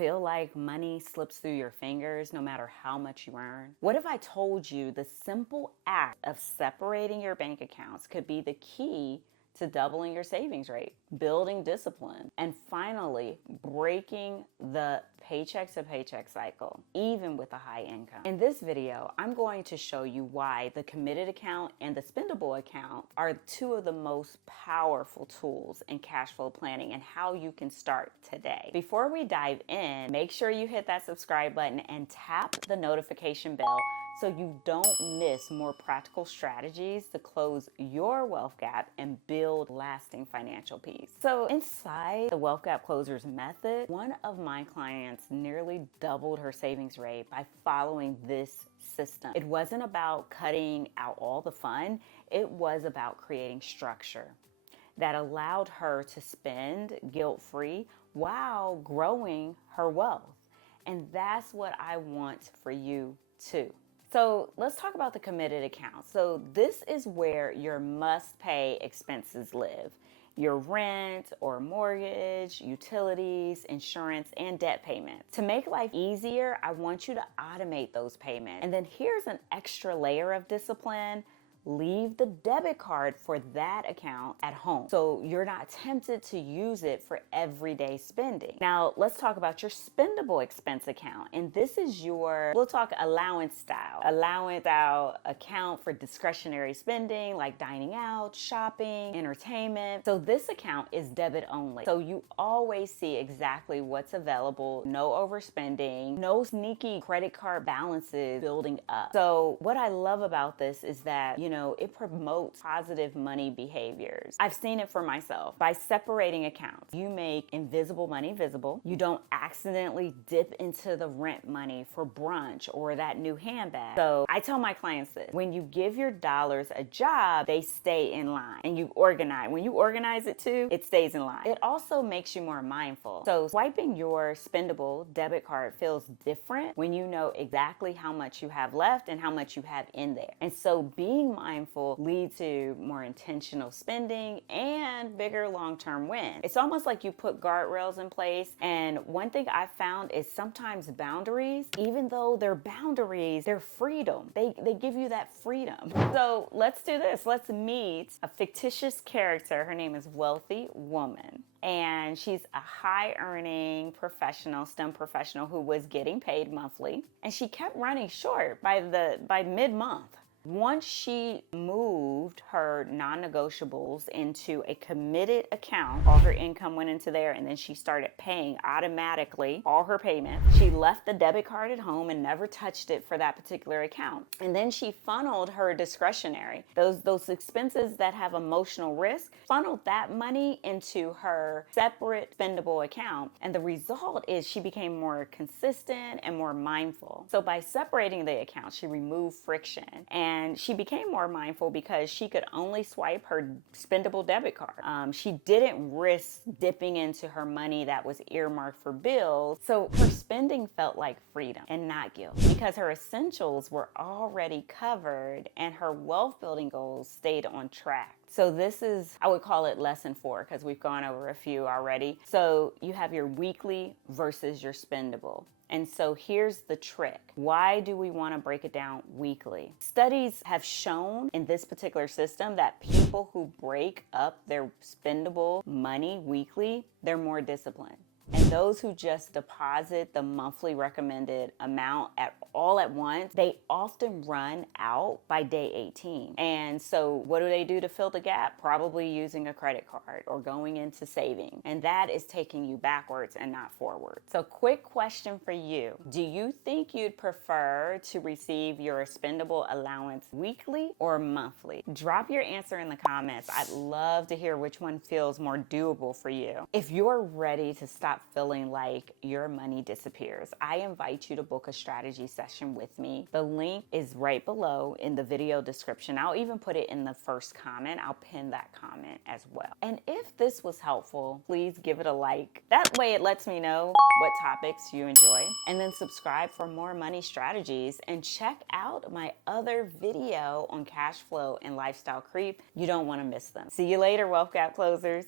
feel like money slips through your fingers no matter how much you earn? What if I told you the simple act of separating your bank accounts could be the key to doubling your savings rate, building discipline, and finally breaking the paycheck to paycheck cycle, even with a high income? In this video, I'm going to show you why the committed account and the spendable account are two of the most powerful tools in cash flow planning and how you can start today. Before we dive in, make sure you hit that subscribe button and tap the notification bell so you don't miss more practical strategies to close your wealth gap and build lasting financial peace. So inside the Wealth Gap Closers method, one of my clients nearly doubled her savings rate by following this system. It wasn't about cutting out all the fun, it was about creating structure that allowed her to spend guilt-free while growing her wealth. And that's what I want for you too. So let's talk about the committed account. So this is where your must-pay expenses live. Your rent or mortgage, utilities, insurance, and debt payments. To make life easier, I want you to automate those payments. And then here's an extra layer of discipline. Leave the debit card for that account at home so you're not tempted to use it for everyday spending. Now, let's talk about your spendable expense account. And this is we'll talk allowance style account for discretionary spending like dining out, shopping, entertainment. So this account is debit only. So you always see exactly what's available, no overspending, no sneaky credit card balances building up. So what I love about this is that, it promotes positive money behaviors. I've seen it for myself. By separating accounts, you make invisible money visible. You don't accidentally dip into the rent money for brunch or that new handbag. So I tell my clients this: when you give your dollars a job, they stay in line. And you organize. When you organize it too, it stays in line. It also makes you more mindful. So swiping your spendable debit card feels different when you know exactly how much you have left and how much you have in there. And so being mindful leads to more intentional spending and bigger long-term wins. It's almost like you put guardrails in place. And one thing I've found is sometimes boundaries, even though they're boundaries, they're freedom. They give you that freedom. So let's do this. Let's meet a fictitious character. Her name is Wealthy Woman. And she's a high-earning professional, STEM professional who was getting paid monthly. And she kept running short by mid-month. Once she moved her non-negotiables into a committed account, all her income went into there, and then she started paying automatically all her payments. She left the debit card at home and never touched it for that particular account. And then she funneled her discretionary, those expenses that have emotional risk, funneled that money into her separate spendable account. And the result is she became more consistent and more mindful. So by separating the account, she removed friction. And she became more mindful because she could only swipe her spendable debit card. She didn't risk dipping into her money that was earmarked for bills. So her spending felt like freedom and not guilt because her essentials were already covered and her wealth building goals stayed on track. So this is, I would call it lesson 4 because we've gone over a few already. So you have your weekly versus your spendable. And so here's the trick. Why do we want to break it down weekly? Studies have shown in this particular system that people who break up their spendable money weekly, they're more disciplined. And those who just deposit the monthly recommended amount all at once, they often run out by day 18. And so what do they do to fill the gap? Probably using a credit card or going into saving. And that is taking you backwards and not forward. So quick question for you. Do you think you'd prefer to receive your spendable allowance weekly or monthly? Drop your answer in the comments. I'd love to hear which one feels more doable for you. If you're ready to stop feeling like your money disappears, I invite you to book a strategy session with me. The link is right below in the video description. I'll even put it in the first comment. I'll pin that comment as well. And if this was helpful, please give it a like. That way it lets me know what topics you enjoy. And then subscribe for more money strategies and check out my other video on cash flow and lifestyle creep. You don't want to miss them. See you later, Wealth Gap Closers.